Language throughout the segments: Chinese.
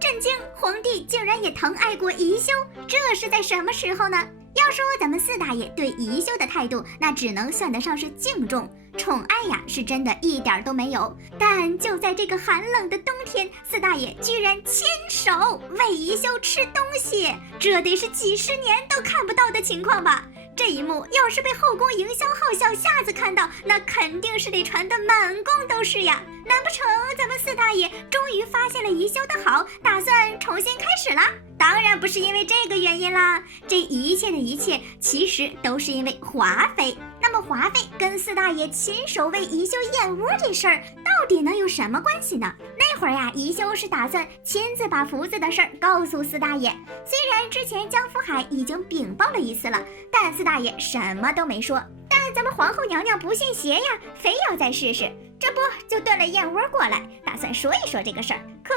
震惊！皇帝竟然也疼爱过宜修，这是在什么时候呢？要说咱们四大爷对宜修的态度，那只能算得上是敬重，宠爱呀是真的一点都没有。但就在这个寒冷的冬天，四大爷居然亲手喂宜修吃东西，这得是几十年都看不到的情况吧。这一幕要是被后宫营销号小夏子看到，那肯定是得传得满宫都是呀。难不成咱们四大爷终于发现了宜修的好，打算重新开始了？当然不是因为这个原因啦，这一切的一切其实都是因为华妃。那么华妃跟四大爷亲手喂宜修燕窝这事儿到底能有什么关系呢？那会儿呀，宜修是打算亲自把福子的事儿告诉四大爷。虽然之前江福海已经禀报了一次了，但四大爷什么都没说。但咱们皇后娘娘不信邪呀，非要再试试，这不就炖了燕窝过来，打算说一说这个事儿。可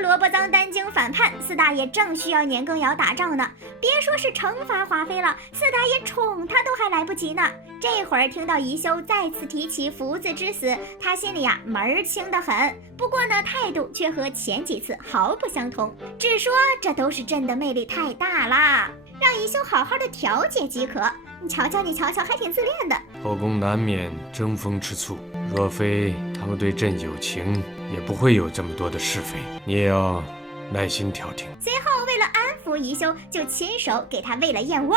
萝卜脏担惊反叛，四大爷正需要年羹尧打仗呢，别说是惩罚华妃了，四大爷宠他都还来不及呢。这会儿听到宜修再次提起福子之死，他心里呀门儿清得很。不过呢，态度却和前几次毫不相同，只说这都是朕的魅力太大啦，让宜修好好的调节即可。你瞧瞧，你瞧瞧，还挺自恋的。后宫难免争风吃醋，若非他们对朕有情，也不会有这么多的是非。你也要耐心调停。随后为了安抚宜修，就亲手给他喂了燕窝。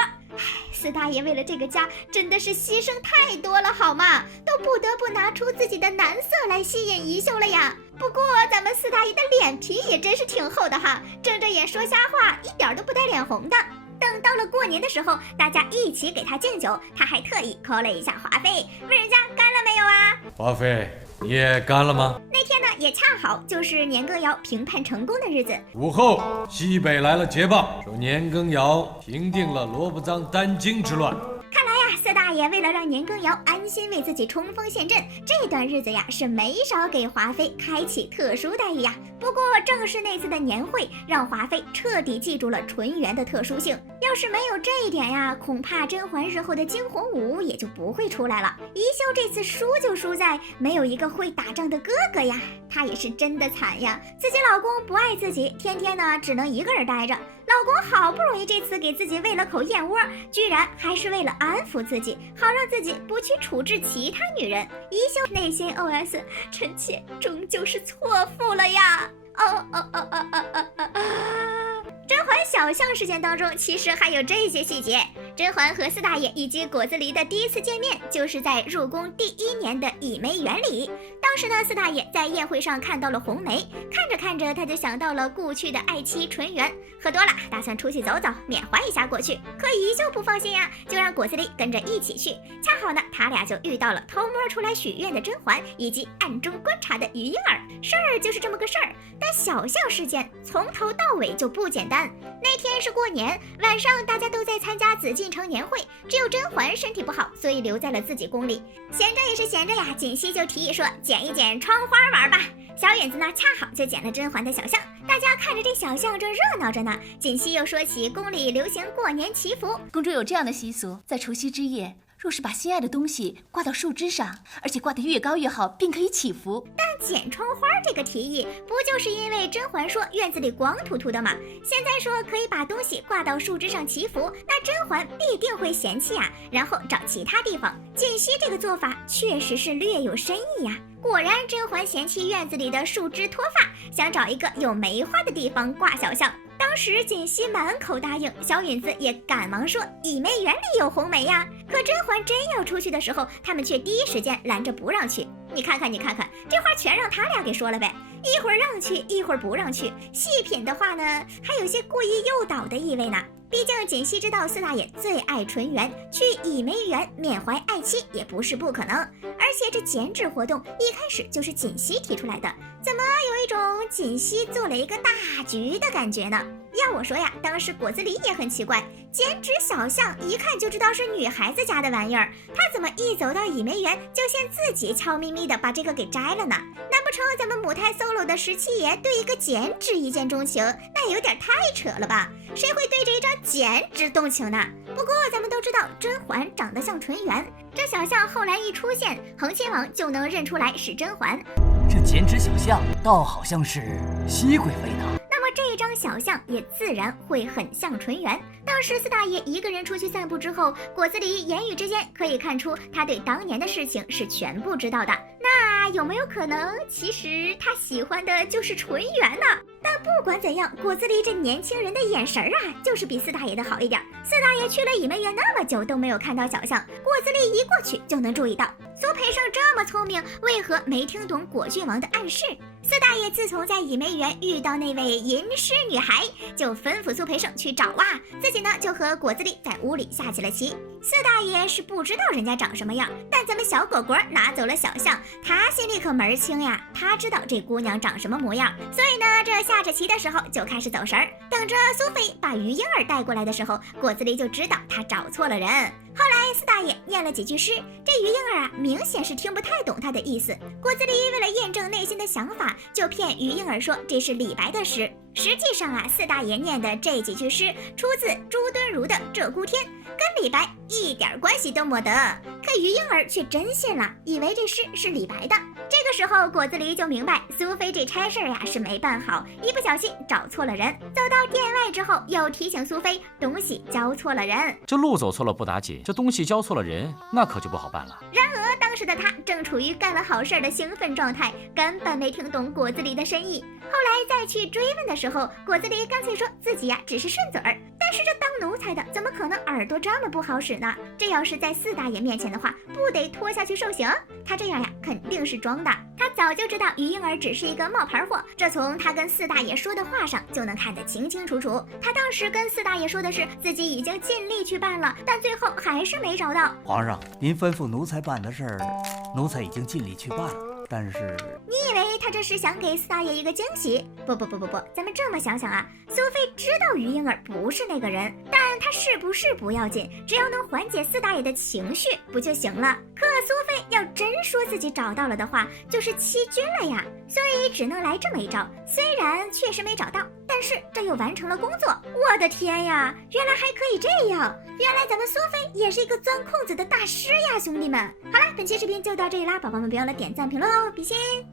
四大爷为了这个家真的是牺牲太多了好吗？都不得不拿出自己的男色来吸引宜修了呀。不过咱们四大爷的脸皮也真是挺厚的哈，睁着眼说瞎话，一点都不带脸红的。等到了过年的时候，大家一起给他敬酒，他还特意抠了一下华妃，问人家干了没有啊？华妃，你也干了吗？那天呢，也恰好就是年羹尧平叛成功的日子。午后，西北来了捷报，说年羹尧平定了萝卜脏丹京之乱。看来呀，四大爷为了让年羹尧安心为自己冲锋陷阵，这段日子呀是没少给华妃开启特殊待遇呀。不过正是那次的年会，让华妃彻底记住了纯元的特殊性。要是没有这一点呀，恐怕甄嬛日后的惊鸿舞也就不会出来了。宜修这次输就输在没有一个会打仗的哥哥呀，她也是真的惨呀。自己老公不爱自己，天天呢只能一个人待着。老公好不容易这次给自己喂了口燕窝，居然还是为了安抚自己，好让自己不去处置其他女人。宜修内心 OS： 臣妾终究是错付了呀。甄嬛小象事件当中，其实还有这些细节。甄嬛和四大爷以及果子狸的第一次见面，就是在入宫第1年的倚梅园里。当时呢，四大爷在宴会上看到了红梅，看着看着，他就想到了故去的爱妻纯元，喝多了，打算出去走走，缅怀一下过去。可宜修不放心呀，就让果子狸跟着一起去。恰好呢，他俩就遇到了偷摸出来许愿的甄嬛，以及暗中观察的于莺儿。事儿就是这么个事儿，但小象事件从头到尾就不简单。那天是过年晚上，大家都在参加紫禁城年会，只有甄嬛身体不好，所以留在了自己宫里。闲着也是闲着呀，锦汐就提议说剪一剪窗花玩吧。小允子呢，恰好就剪了甄嬛的小象，大家看着这小象正热闹着呢。锦汐又说起宫里流行过年祈福，宫中有这样的习俗，在除夕之夜，若是把心爱的东西挂到树枝上，而且挂得越高越好，便可以祈福。但剪窗花这个提议，不就是因为甄嬛说院子里光秃秃的吗？现在说可以把东西挂到树枝上祈福，那甄嬛必定会嫌弃啊，然后找其他地方。锦汐这个做法确实是略有深意呀。果然，甄嬛嫌弃院子里的树枝脱发，想找一个有梅花的地方挂小象。当时锦汐满口答应，小允子也赶忙说倚梅园里有红梅呀。可甄嬛真要出去的时候，他们却第一时间拦着不让去。你看看，这话全让他俩给说了呗，一会儿让去，一会儿不让去。细品的话呢，还有些故意诱导的意味呢。毕竟锦汐知道四大爷最爱纯元，去倚梅园缅怀爱妻也不是不可能。而且这剪纸活动一开始就是锦汐提出来的，怎么有一种锦汐做了一个大局的感觉呢？要我说呀，当时果子狸也很奇怪，剪纸小象一看就知道是女孩子家的玩意儿，他怎么一走到倚梅园就先自己悄咪咪的把这个给摘了呢？难不成咱们母胎 solo 的17爷对一个剪纸一见钟情？那有点太扯了吧？谁会对着一张剪纸动情呢？不过咱们都知道甄嬛长得像纯元，这小象后来一出现，恒亲王就能认出来是甄嬛。这剪纸小象倒好像是熹贵妃呢。那么小象也自然会很像纯元。当时四大爷一个人出去散步之后，果子狸言语之间可以看出他对当年的事情是全部知道的。那有没有可能，其实他喜欢的就是纯元呢？但不管怎样，果子狸这年轻人的眼神啊，就是比四大爷的好一点。四大爷去了乙梅园那么久都没有看到小象，果子狸一过去就能注意到。苏培盛这么聪明，为何没听懂果郡王的暗示？四大爷自从在乙梅园遇到那位吟诗女孩，就吩咐苏培盛去找啊，自己呢就和果子狸在屋里下起了棋。四大爷是不知道人家长什么样，但咱们小果果拿走了小象，他心里可门儿清呀，他知道这姑娘长什么模样，所以呢，这下着棋的时候就开始走神儿。等着苏菲把于婴儿带过来的时候，果子狸就知道他找错了人。后来四大爷念了几句诗，这于婴儿啊明显是听不太懂他的意思。果子狸为了验证内心的想法，就骗于婴儿说这是李白的诗。实际上啊，四大爷念的这几句诗出自朱敦儒的《鹧鸪天》，跟李白一点关系都没得。可于婴儿却真信了，以为这诗是李白的。这个时候，果子狸就明白苏菲这差事呀是没办好，一不小心找错了人。走到店外之后，又提醒苏菲东西交错了人。这路走错了不打紧，这东西交错了人，那可就不好办了。然而当时的他正处于干了好事的兴奋状态，根本没听懂果子狸的深意。后来再去追问的时候，果子狸干脆说自己呀只是顺嘴儿。但是这当奴才的怎么可能耳朵这么不好使呢？这要是在四大爷面前的话，不得拖下去受刑？他这样呀肯定是装的。他早就知道于婴儿只是一个冒牌货，这从他跟四大爷说的话上就能看得清清楚楚。他当时跟四大爷说的是自己已经尽力去办了，但最后还是没找到。皇上，您吩咐奴才办的事儿，奴才已经尽力去办了。但是，你以为他这是想给四大爷一个惊喜？不，咱们这么想想啊，苏菲知道于婴儿不是那个人，但他是不是不要紧，只要能缓解四大爷的情绪不就行了？可苏菲要真说自己找到了的话，就是欺君了呀，所以只能来这么一招。虽然确实没找到，但是这又完成了工作。我的天呀，原来还可以这样！原来咱们苏菲也是一个钻空子的大师呀，兄弟们！好了，本期视频就到这里啦，宝宝们别忘了点赞、评论哦，比心！